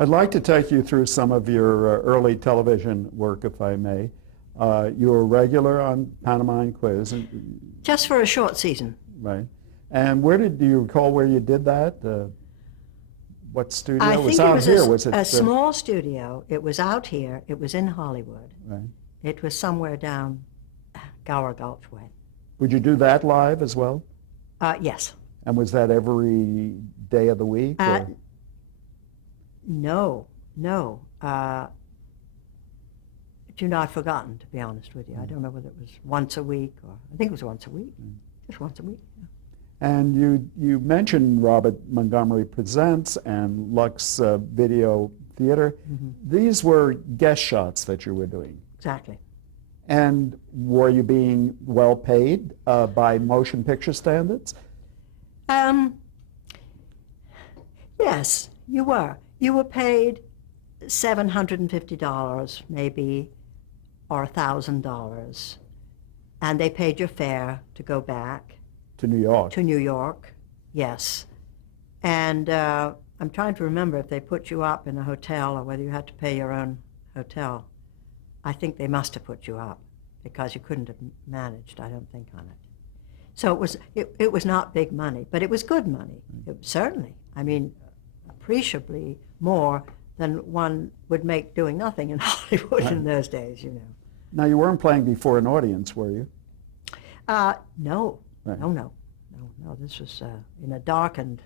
I'd like to take you through some of your early television work, if I may. You were a regular on Pantomime Quiz. Just for a short season. Right. And do you recall where you did that? What studio? I It was think out it was here, was it? a small studio. It was out here. It was in Hollywood. Right. It was somewhere down Gower Gulch way. Would you do that live as well? Yes. And was that every day of the week? No. I've forgotten, to be honest with you. I don't know whether it was once a week or I think it was once a week. Just once a week. Yeah. And you mentioned Robert Montgomery Presents and Lux Video Theater. Mm-hmm. These were guest shots that you were doing. Exactly. And were you being well paid by motion picture standards? Yes, you were. You were paid $750 maybe, or $1,000, and they paid your fare to go back. To New York? To New York, yes. And I'm trying to remember if they put you up in a hotel or whether you had to pay your own hotel. I think they must have put you up because you couldn't have managed, I don't think, on it. So it was not big money, but it was good money, certainly. I mean, appreciably more than one would make doing nothing in Hollywood in those days, you know. Now, you weren't playing before an audience, were you? No. Right. No. This was in a darkened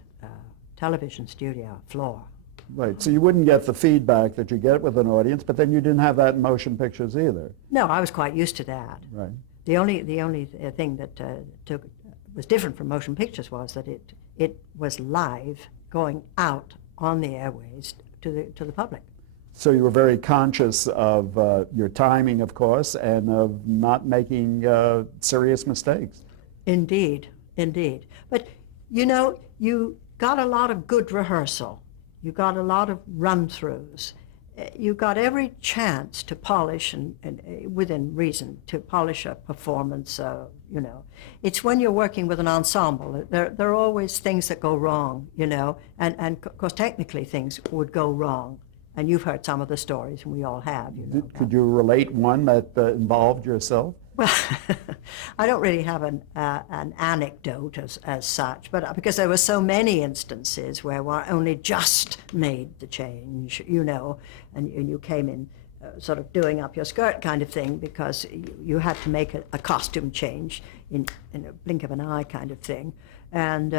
television studio floor. Right, so you wouldn't get the feedback that you get with an audience, but then you didn't have that in motion pictures either. No, I was quite used to that. Right. The only thing that was different from motion pictures was that it was live, going out on the airways to the public. So you were very conscious of your timing, of course, and of not making serious mistakes. Indeed. But, you know, you got a lot of good rehearsal. You got a lot of run-throughs. You got every chance to polish, and within reason, to polish a performance, you know. It's when you're working with an ensemble, there are always things that go wrong, you know, and of course technically things would go wrong. And you've heard some of the stories, and we all have, you know. Could you relate one that involved yourself? Well, I don't really have an anecdote as such, but because there were so many instances where one only just made the change, you know, and you came in sort of doing up your skirt kind of thing because you had to make a costume change in a blink of an eye kind of thing. And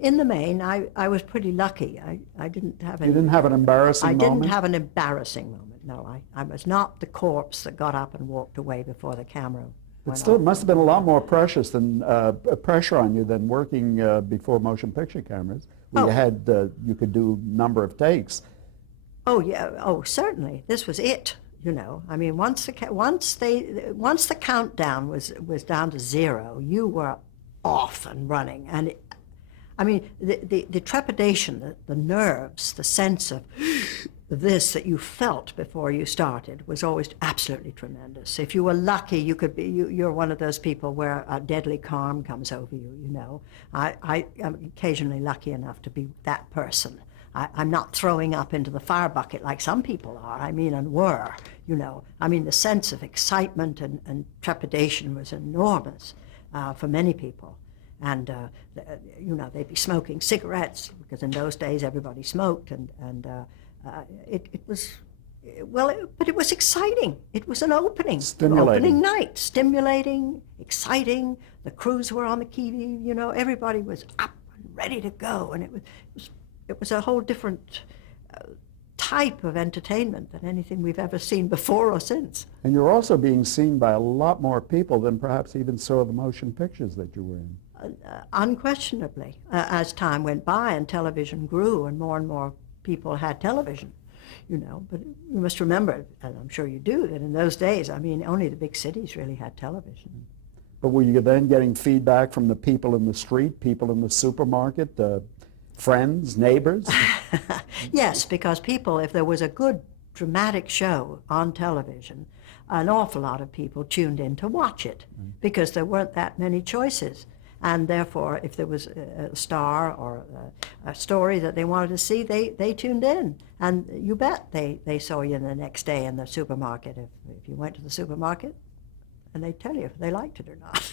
in the main, I was pretty lucky. I didn't have any... You didn't have an embarrassing moment? I didn't have an embarrassing moment. No, I was not the corpse that got up and walked away before the camera It still must have been a lot more pressure on you than working before motion picture cameras, where you could do number of takes. Oh yeah, certainly. This was it. You know, I mean, once the countdown was down to 0, you were off and running, and I mean, the trepidation, the nerves, the sense of this that you felt before you started was always absolutely tremendous. If you were lucky, you could be, you're one of those people where a deadly calm comes over you, you know. I am occasionally lucky enough to be that person. I'm not throwing up into the fire bucket like some people are, I mean, and were, you know. I mean, the sense of excitement and trepidation was enormous for many people. And, you know, they'd be smoking cigarettes, because in those days everybody smoked, and it was, well, but it was exciting. It was an opening. Stimulating. Opening night. Stimulating, exciting. The crews were on the key, you know, everybody was up and ready to go, and it was a whole different type of entertainment than anything we've ever seen before or since. And you're also being seen by a lot more people than perhaps even saw the motion pictures that you were in. Unquestionably, as time went by and television grew and more people had television, you know. But you must remember, and I'm sure you do, that in those days, I mean, only the big cities really had television. But were you then getting feedback from the people in the street, people in the supermarket, friends, neighbors? Yes, because people, if there was a good dramatic show on television, an awful lot of people tuned in to watch it because there weren't that many choices. And therefore, if there was a star or a story that they wanted to see, they tuned in. And you bet they saw you the next day in the supermarket if you went to the supermarket, and they'd tell you if they liked it or not.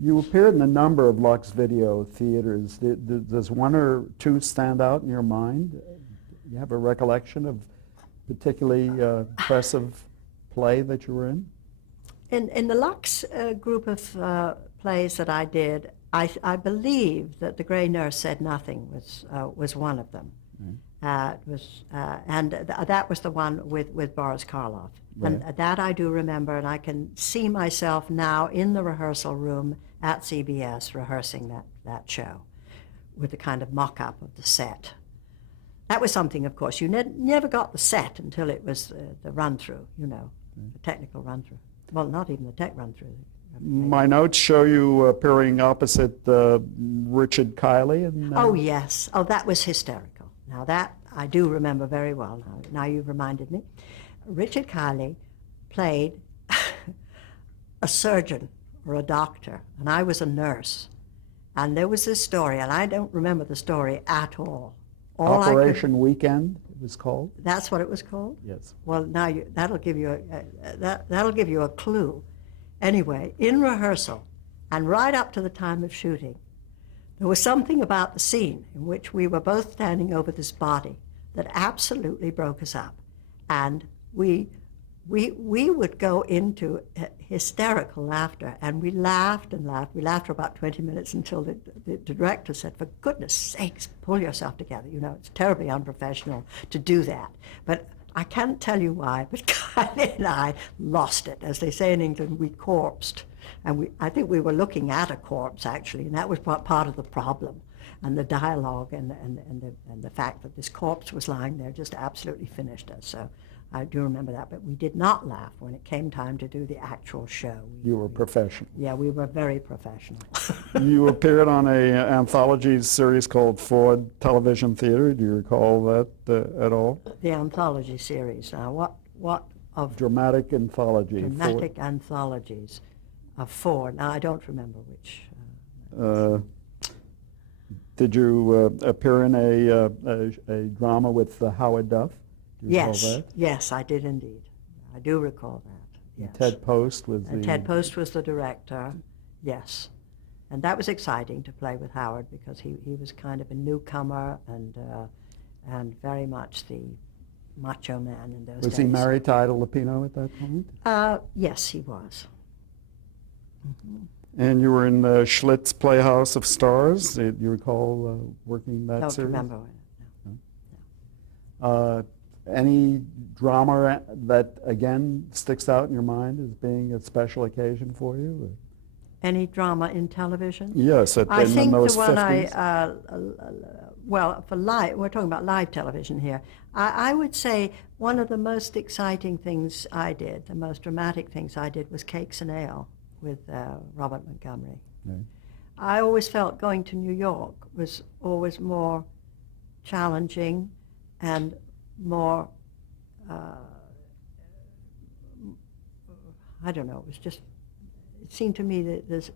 You appeared in a number of Lux Video theaters. Does one or two stand out in your mind? You have a recollection of particularly impressive play that you were in? In the Lux group of plays that I did, I believe that The Grey Nurse Said Nothing was one of them. That was the one with Boris Karloff. Right. And that I do remember, and I can see myself now in the rehearsal room at CBS rehearsing that show with the kind of mock-up of the set. That was something, of course, you never got the set until it was the run-through, the technical run-through. Well, not even the tech run-through. My notes show you appearing opposite Richard Kiley. Oh, yes. Oh, that was hysterical. Now, that I do remember very well. Now you've reminded me. Richard Kiley played a surgeon or a doctor, and I was a nurse. And there was this story, and I don't remember the story at all. Operation Weekend, it was called. That's what it was called? Yes. Well, now that'll give you that'll give you a clue. Anyway, in rehearsal, and right up to the time of shooting, there was something about the scene in which we were both standing over this body that absolutely broke us up, and we would go into hysterical laughter, and we laughed and laughed. We laughed for about 20 minutes until the director said, "For goodness sakes, pull yourself together. It's terribly unprofessional to do that." But I can't tell you why, but Kylie and I lost it. As they say in England, we corpsed. And I think we were looking at a corpse, actually, and that was part of the problem. And the dialogue and the fact that this corpse was lying there just absolutely finished us. So I do remember that, but we did not laugh when it came time to do the actual show. You were professional. Yeah, we were very professional. You appeared on an anthology series called Ford Television Theater. Do you recall that at all? The anthology series. Now, what of dramatic anthology? Dramatic anthologies of Ford. Now, I don't remember which. Did you appear in a drama with Howard Duff? Do you recall that? Yes, I did indeed. I do recall that. Yes. Ted Post was Ted Post was the director. Yes, and that was exciting to play with Howard because he was kind of a newcomer and very much the macho man in those days. Was he married to Ida Lupino at that point? Yes, he was. Mm-hmm. And you were in the Schlitz Playhouse of Stars. Do you recall working that Don't series? Remember. No. Any drama that, again, sticks out in your mind as being a special occasion for you? Or? Any drama in television? Yes, I think those the one 50s. Well, for live, we're talking about live television here. I would say one of the most exciting things I did, the most dramatic things I did, was Cakes and Ale with Robert Montgomery. Right. I always felt going to New York was always more challenging and more, I don't know, it seemed to me that there's,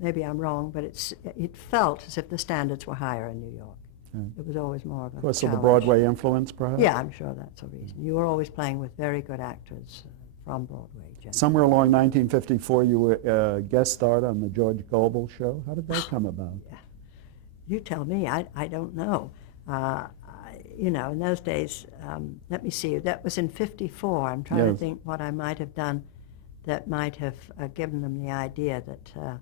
maybe I'm wrong, but it felt as if the standards were higher in New York. Right. It was always more of a Because of the challenge. Broadway influence, perhaps? Yeah, I'm sure that's a reason. You were always playing with very good actors from Broadway. Generally. Somewhere along 1954, you were guest starred on the George Gobel show. How did that come about? Yeah. You tell me. I don't know. In those days, let me see, that was in 54. I'm trying to think what I might have done that might have given them the idea that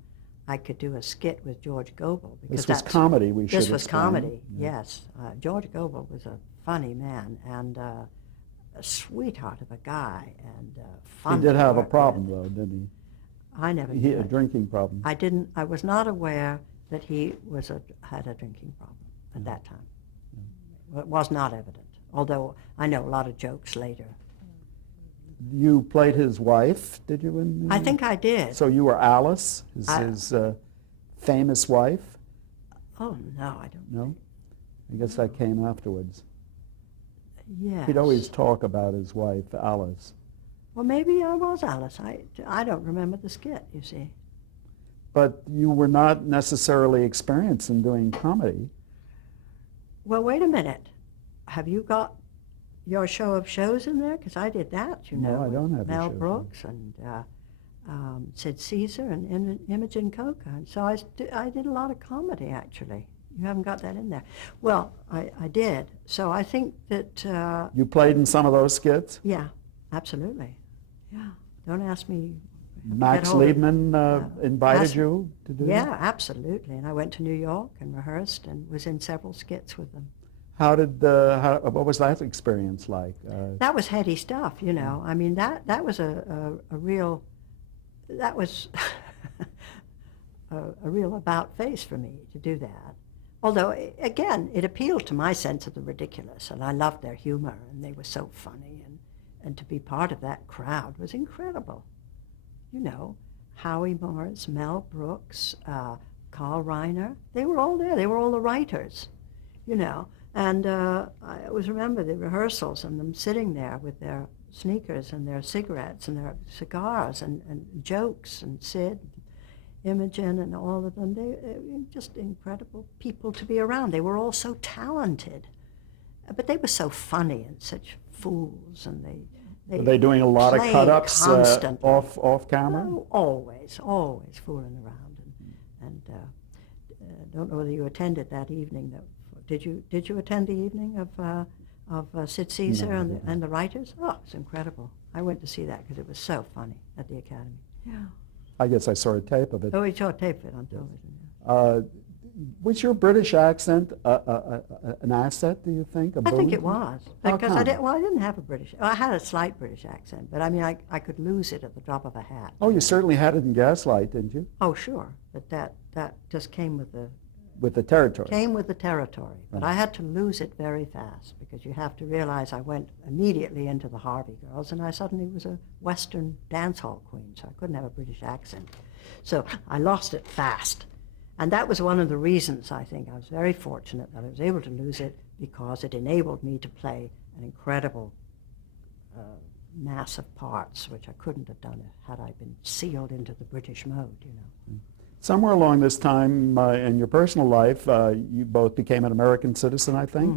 I could do a skit with George Gobel. Because this was comedy, we should This was explain. comedy, yes. George Gobel was a funny man and a sweetheart of a guy and fun. He did have a work problem, with. though, didn't he? I never He did. had a drinking problem. I was not aware that he had a drinking problem at that time. It was not evident, although I know a lot of jokes later. You played his wife, did you? I think I did. So you were Alice, his famous wife? Oh, no, I don't. No? I guess that came afterwards. Yes. He'd always talk about his wife, Alice. Well, maybe I was Alice. I don't remember the skit, you see. But you were not necessarily experienced in doing comedy. Well, wait a minute. Have you got your show of shows in there? Because I did that, you No, know. I don't with have a Mel show of Brooks and Sid Caesar and Imogen Coca. And so I did a lot of comedy, actually. You haven't got that in there. Well, I did. So I think that, You played in some of those skits? yeah, absolutely. Yeah. Don't ask me. Max hold of- Liebman invited ask- you to do Yeah, that? absolutely. And I went to New York and rehearsed and was in several skits with them. What was that experience like? That was heady stuff, you know. I mean, that was a real, that was a real about face for me to do that. Although, again, it appealed to my sense of the ridiculous, and I loved their humor, and they were so funny, and to be part of that crowd was incredible. You know, Howie Morris, Mel Brooks, Carl Reiner, they were all there. They were all the writers, you know. And I always remember the rehearsals and them sitting there with their sneakers and their cigarettes and their cigars and jokes, and Sid, Imogen, and all of them. They just incredible people to be around. They were all so talented, but they were so funny and such fools. And Were they doing a lot of played cut-ups constantly. off camera? Oh, always fooling around. And don't know whether you attended that evening. Did you attend the evening of Sid Caesar No, I and didn't. and the writers? Oh, it's incredible. I went to see that because it was so funny at the Academy. Yeah. I guess I saw a tape of it. Oh, we saw a tape of it on television. Was your British accent an asset, do you think? I think it was How because come? I didn't have a British. I had a slight British accent, but I mean I could lose it at the drop of a hat. Oh, you certainly had it in Gaslight, didn't you? Oh, sure, but that just came with the Territory. territory. But I had to lose it very fast because you have to realize I went immediately into the Harvey Girls, and I suddenly was a Western dance hall queen, so I couldn't have a British accent. So I lost it fast. And that was one of the reasons, I think, I was very fortunate that I was able to lose it, because it enabled me to play an incredible mass of parts, which I couldn't have done had I been sealed into the British mode, you know. Somewhere along this time in your personal life, you both became an American citizen, I think.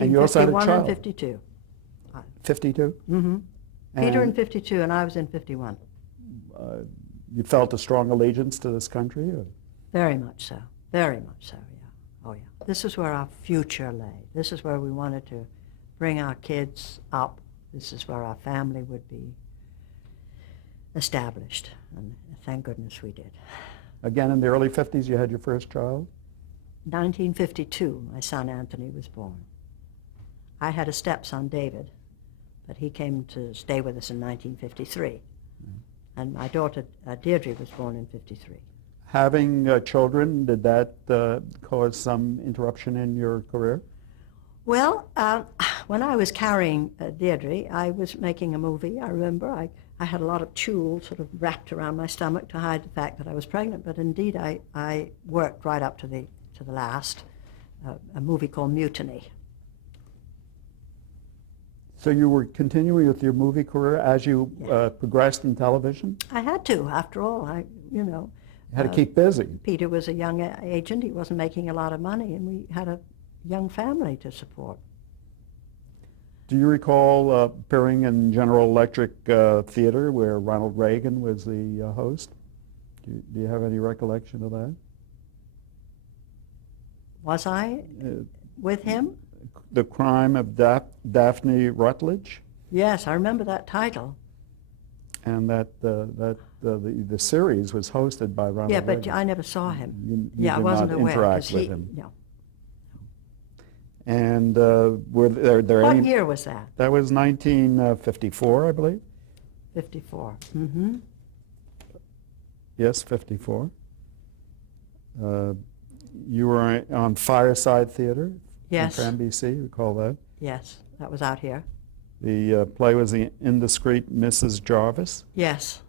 And you also had a 1951 and child. 52. 52? Mm-hmm. Peter in And 52, and I was in 51. you felt a strong allegiance to this country? Or? Very much so. Very much so, yeah. Oh, yeah. This is where our future lay. This is where we wanted to bring our kids up. This is where our family would be established. And thank goodness we did. Again, in the early 50s, you had your first child? 1952, my son Anthony was born. I had a stepson, David, but he came to stay with us in 1953. And my daughter, Deirdre, was born in 53. Having children, did that cause some interruption in your career? Well, when I was carrying Deirdre, I was making a movie. I remember I had a lot of tulle sort of wrapped around my stomach to hide the fact that I was pregnant, but indeed I worked right up to the last, a movie called Mutiny. So you were continuing with your movie career as you progressed in television? I had to, after all. You had to keep busy. Peter was a young agent. He wasn't making a lot of money, and we had a young family to support. Do you recall appearing in General Electric Theater where Ronald Reagan was the host? Do you have any recollection of that? Was I with him? The Crime of Daphne Rutledge? Yes, I remember that title. And that the series was hosted by Ronald Yeah, Reagan. but I never saw him. You Yeah, I did wasn't not aware. 'cause interact with he, him. No. And were there What any... year was that? That was 1954, I believe. 54. Mm-hmm. Yes, 54. You were on Fireside Theater Yes. for NBC, recall that? Yes, that was out here. The play was The Indiscreet Mrs. Jarvis. Yes.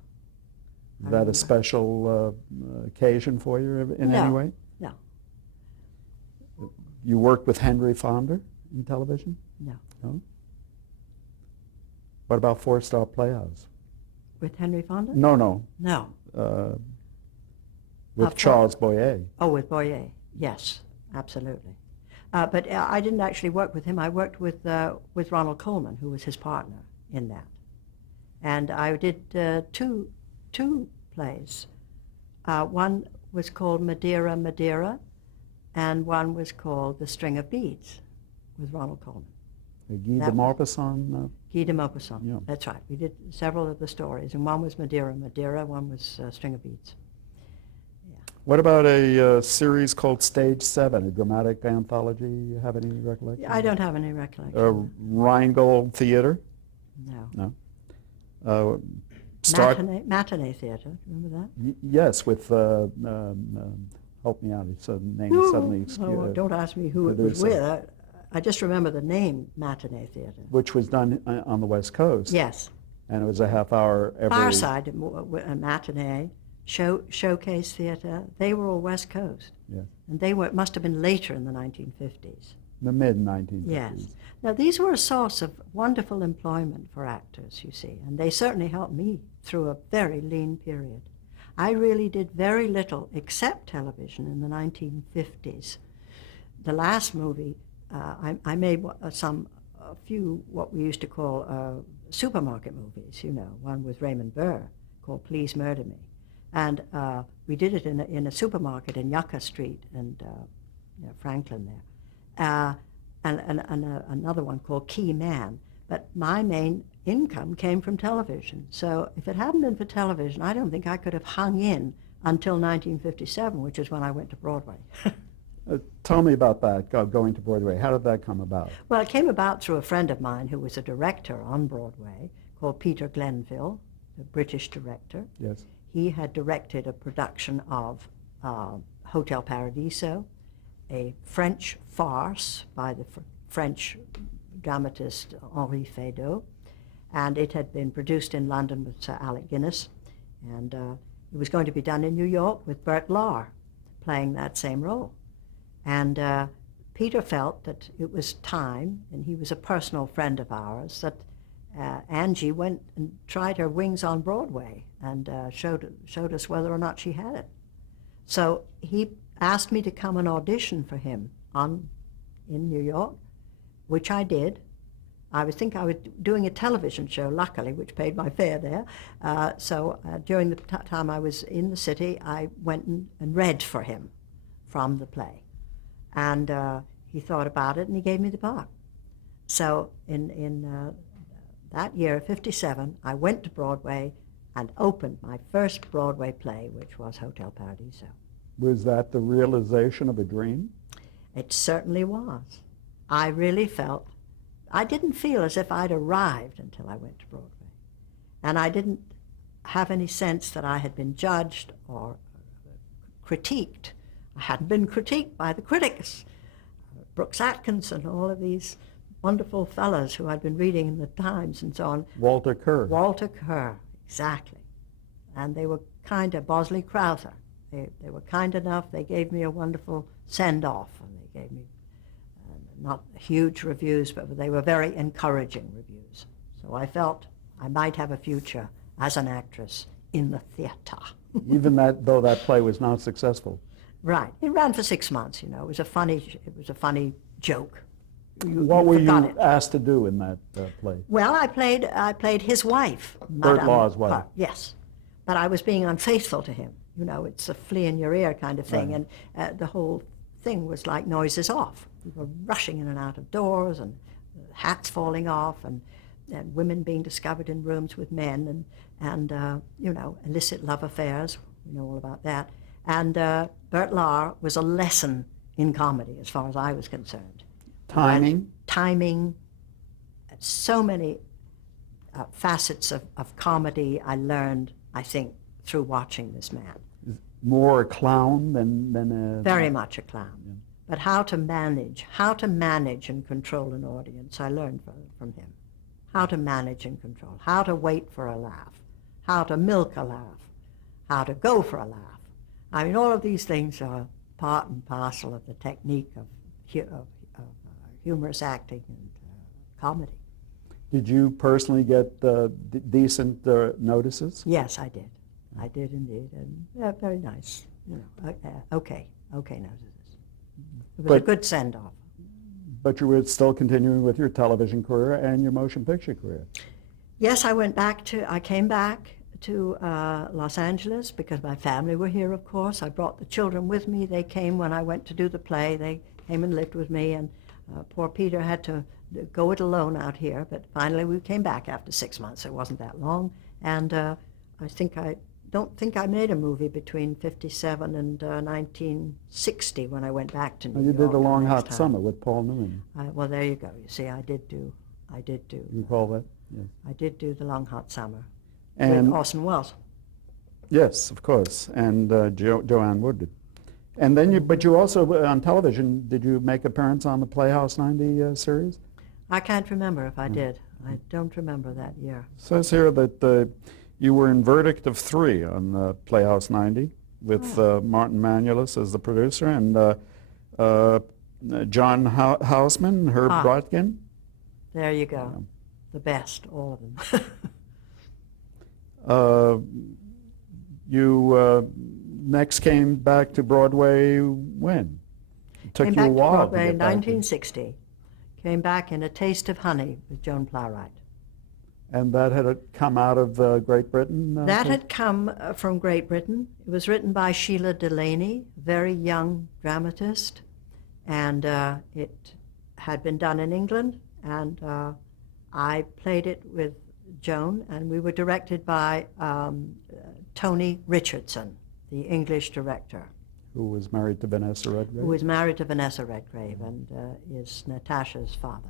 Is I that remember. a special occasion for you in No. any way? No. You worked with Henry Fonda in television? No. No? What about Four Star Playhouse? With Henry Fonda? No. No. With Charles Boyer. Oh, with Boyer, yes, absolutely. But I didn't actually work with him. I worked with Ronald Colman, who was his partner in that. And I did two plays. One was called Madeira, Madeira, and one was called The String of Beads with Ronald Colman. Guy de Maupassant? Guy de Maupassant, Yeah. that's right. We did several of the stories, and one was Madeira, Madeira, one was String of Beads. What about a series called Stage 7, a dramatic anthology? You have any recollection? I don't have any recollection. Rheingold Theater? No. No. Matinee theater, remember that? Yes, with, help me out, it's a name suddenly. Don't ask me who it was with. I just remember the name Matinee Theater. Which was done on the West Coast. Yes. And it was a half hour every... Fireside, a matinee, showcase theater, they were all West Coast. Yes. And they must have been later in the 1950s. The mid-1950s. Yes. Now, these were a source of wonderful employment for actors, you see, and they certainly helped me through a very lean period. I really did very little except television in the 1950s. The last movie, I made a few what we used to call supermarket movies, you know, one with Raymond Burr called Please Murder Me. And we did it in a supermarket in Yucca Street and Franklin there. And another one called Key Man. But my main income came from television. So if it hadn't been for television, I don't think I could have hung in until 1957, which is when I went to Broadway. Tell me about that, going to Broadway. How did that come about? Well, it came about through a friend of mine who was a director on Broadway called Peter Glenville, a British director. Yes. He had directed a production of Hotel Paradiso, a French farce by the French dramatist Henri Feydeau, and it had been produced in London with Sir Alec Guinness, and it was going to be done in New York with Bert Lahr playing that same role. And Peter felt that it was time, and he was a personal friend of ours, that Angie went and tried her wings on Broadway and showed us whether or not she had it. So he asked me to come and audition for him in New York, which I did. I was doing a television show, luckily, which paid my fare there. So during the time I was in the city, I went and read for him from the play. And he thought about it, and he gave me the part. So in that year, 57, I went to Broadway and opened my first Broadway play, which was Hotel Paradiso. Was that the realization of a dream? It certainly was. I really felt, I didn't feel as if I'd arrived until I went to Broadway. And I didn't have any sense that I had been judged or critiqued. I hadn't been critiqued by the critics. Brooks Atkinson, all of these wonderful fellows who I'd been reading in the Times and so on. Walter Kerr. Walter Kerr, exactly. And they were kind of, Bosley Crowther. They were kind enough. They gave me a wonderful send-off, and they gave me not huge reviews, but they were very encouraging reviews. So I felt I might have a future as an actress in the theater. Even though that play was not successful. Right. It ran for 6 months, you know. It was a funny joke. What were you asked to do in that play? Well, I played his wife. Bert Lahr's wife. Yes. But I was being unfaithful to him. You know, it's a flea in your ear kind of thing. Right. And the whole thing was like noises off. People rushing in and out of doors, and hats falling off, and women being discovered in rooms with men, and you know, illicit love affairs. We know all about that. And Bert Lahr was a lesson in comedy as far as I was concerned. Timing? Timing. So many facets of comedy I learned, I think, through watching this man. More a clown than a... Very much a clown. Yeah. But how to manage and control an audience, I learned from him. How to manage and control, how to wait for a laugh, how to milk a laugh, how to go for a laugh. I mean, all of these things are part and parcel of the technique of humorous acting and comedy. Did you personally get decent notices? Yes, I did. I did indeed, and very nice. you know, okay, no, it was a But- good send-off. But you were still continuing with your television career and your motion picture career. Yes, I came back to Los Angeles because my family were here, of course. I brought the children with me. They came when I went to do the play. They came and lived with me, and poor Peter had to go it alone out here. But finally we came back after 6 months. It wasn't that long. And I don't think I made a movie between 57 and 1960 when I went back to New You York. did The Long the next Hot time. Summer with Paul Newman. Well, there you go. You see, I did do. You recall that? Yes. I did do The Long Hot Summer And with Orson Welles. yes, of course, and Joanne Wood did. And then but you also, on television, did you make appearance on the Playhouse 90 series? I can't remember if I did. I don't remember that year. It says here that you were in Verdict of 3 on Playhouse 90 with Martin Manulis as the producer and John Houseman, Herb Brodkin. There you go. Yeah. The best, all of them. You next came back to Broadway when? It took Came you a back to while Broadway to in get back. 1960. Came back in A Taste of Honey with Joan Plowright. And that had come out of Great Britain? That had come from Great Britain. It was written by Sheila Delaney, very young dramatist, and it had been done in England, and I played it with Joan, and we were directed by Tony Richardson, the English director, Who was married to Vanessa Redgrave? who was married to Vanessa Redgrave and is Natasha's father.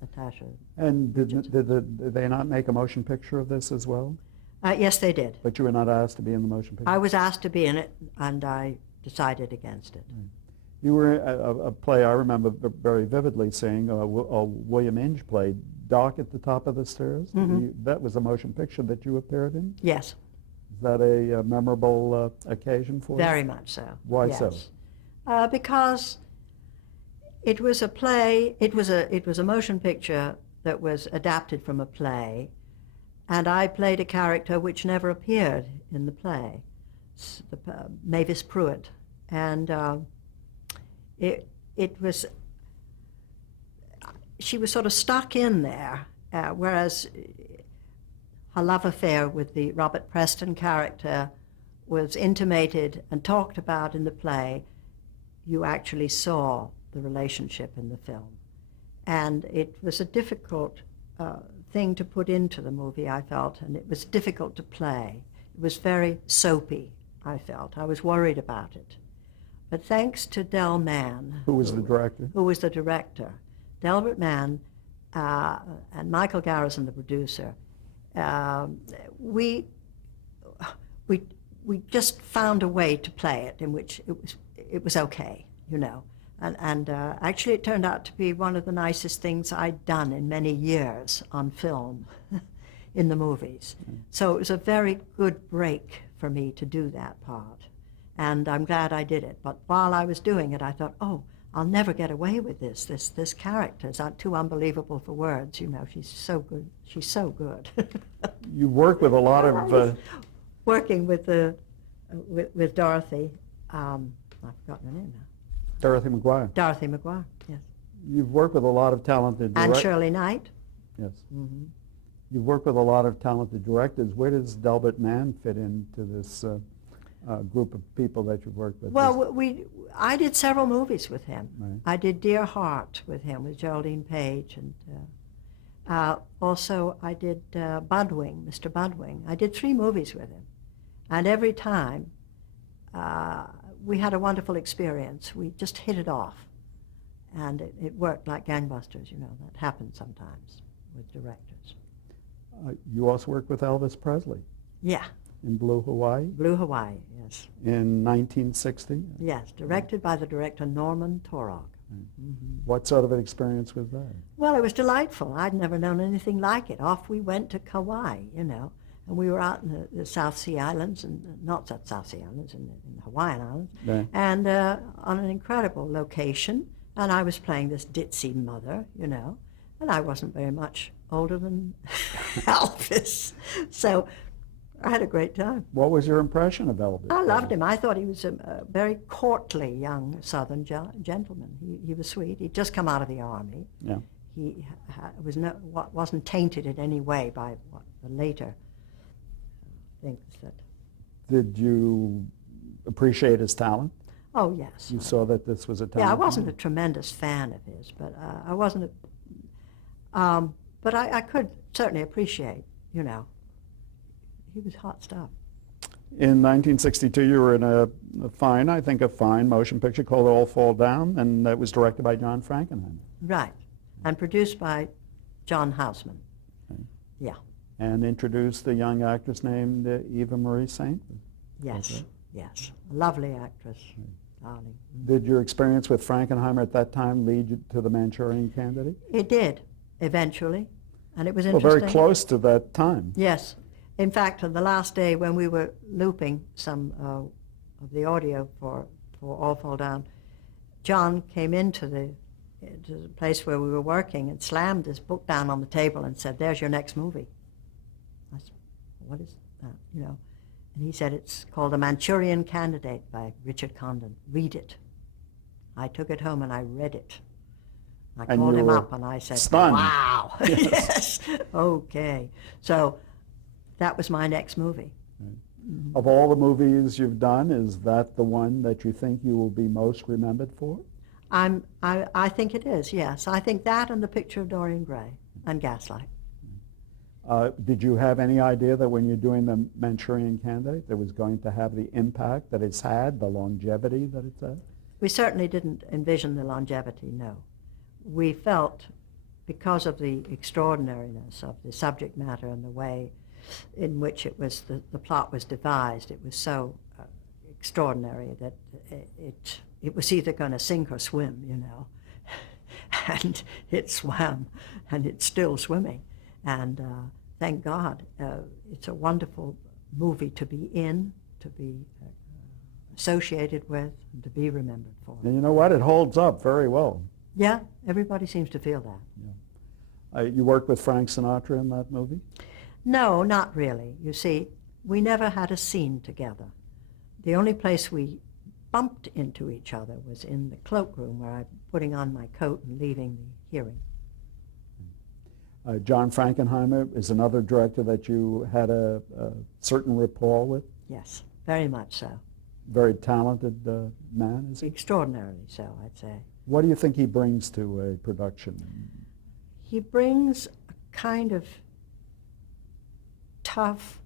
Natasha. And did they not make a motion picture of this as well? Yes, they did. But you were not asked to be in the motion picture? I was asked to be in it, and I decided against it. You were a play I remember very vividly seeing, William Inge played Doc at the Top of the Stairs. That was a motion picture that you appeared in? Yes, Is that a memorable occasion for you? very much so. Why yes. so? Because it was a play, it was a motion picture that was adapted from a play, and I played a character which never appeared in the play, Mavis Pruitt, and it was, she was sort of stuck in there, whereas her love affair with the Robert Preston character was intimated and talked about in the play. You actually saw the relationship in the film. And it was a difficult thing to put into the movie, I felt, and it was difficult to play. It was very soapy, I felt. I was worried about it. But thanks to Del Mann, Who was the director? who was the director, Delbert Mann and Michael Garrison, the producer, we just found a way to play it in which it was okay, you know. And actually it turned out to be one of the nicest things I'd done in many years on film in the movies. So it was a very good break for me to do that part. And I'm glad I did it. But while I was doing it, I thought, oh, I'll never get away with this. This character is too unbelievable for words, you know. She's so good. She's so good. You work with a lot of... Working with Dorothy, I've forgotten her name now. Dorothy McGuire. Dorothy McGuire, yes. You've worked with a lot of talented And Shirley Knight. Yes. Mm-hmm. You've worked with a lot of talented directors. Where does Delbert Mann fit into this group of people that you've worked with? Well, I did several movies with him. Right. I did Dear Heart with him, with Geraldine Page, and also I did Budwing, Mr. Budwing. I did 3 movies with him, and every time we had a wonderful experience. We just hit it off, and it worked like gangbusters. You know, that happens sometimes with directors. You also worked with Elvis Presley Yeah, in Blue Hawaii Blue Hawaii, yes. in 1960. Yes, directed by the director Norman Torog. What sort of an experience was that? Well, it was delightful. I'd never known anything like it. Off we went to Kauai, you know, and we were out in the South Sea Islands, and not South Sea Islands, in the Hawaiian Islands, Right. and on an incredible location. And I was playing this ditzy mother, you know, and I wasn't very much older than Elvis. So I had a great time. What was your impression of Elvis? I loved him. I thought he was a very courtly young Southern gentleman. He was sweet. He'd just come out of the army. Yeah. He wasn't tainted in any way by the later things that. Did you appreciate his talent? Oh yes. You saw that this was a talent? Yeah, I wasn't a tremendous fan of his, but I wasn't. But I could certainly appreciate. He was hot stuff. In 1962, you were in a fine motion picture called All Fall Down, and that was directed by John Frankenheimer. Right, and produced by John Houseman. Okay. Yeah. And introduced a young actress named Eva Marie Saint. Yes, yes. A lovely actress, darling. Did your experience with Frankenheimer at that time lead you to The Manchurian Candidate? It did, eventually, and it was Well, interesting. very close to that time. Yes. In fact, on the last day when we were looping some of the audio for All Fall Down, John came into the place where we were working and slammed his book down on the table and said, "There's your next movie." I said, "What is that?" And he said, "It's called The Manchurian Candidate by Richard Condon. Read it." I took it home and I read it. I And called you him were up and I said, stunned. "Wow." Yes. Okay. So that was my next movie. Of all the movies you've done, is that the one that you think you will be most remembered for? I think it is, yes. I think that and The Picture of Dorian Gray and Gaslight. Did you have any idea that when you're doing The Manchurian Candidate, that was going to have the impact that it's had, the longevity that it's had? We certainly didn't envision the longevity, no. We felt, because of the extraordinariness of the subject matter and the way in which the plot was devised, it was so extraordinary that it was either going to sink or swim, And it swam, and it's still swimming. And thank God, it's a wonderful movie to be in, to be associated with, and to be remembered for. And you know what? It holds up very well. Yeah, everybody seems to feel that. Yeah. You worked with Frank Sinatra in that movie? No, not really. You see, we never had a scene together. The only place we bumped into each other was in the cloakroom where I'm putting on my coat and leaving the hearing. John Frankenheimer is another director that you had a certain rapport with? Yes, very much so. Very talented man, is he? Extraordinarily so, I'd say. What do you think he brings to a production? He brings a kind of tough,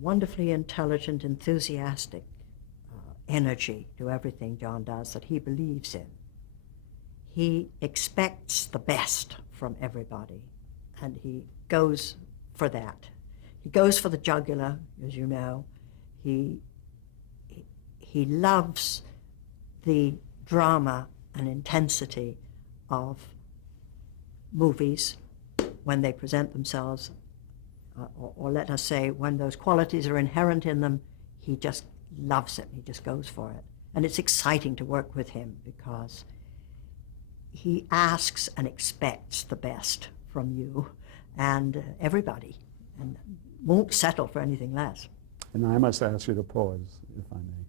wonderfully intelligent, enthusiastic energy to everything John does that he believes in. He expects the best from everybody, and he goes for that. He goes for the jugular, as you know. He loves the drama and intensity of movies when they present themselves, or let us say when those qualities are inherent in them. He just loves it. He just goes for it. And it's exciting to work with him because he asks and expects the best from you and everybody, and won't settle for anything less. And I must ask you to pause, if I may.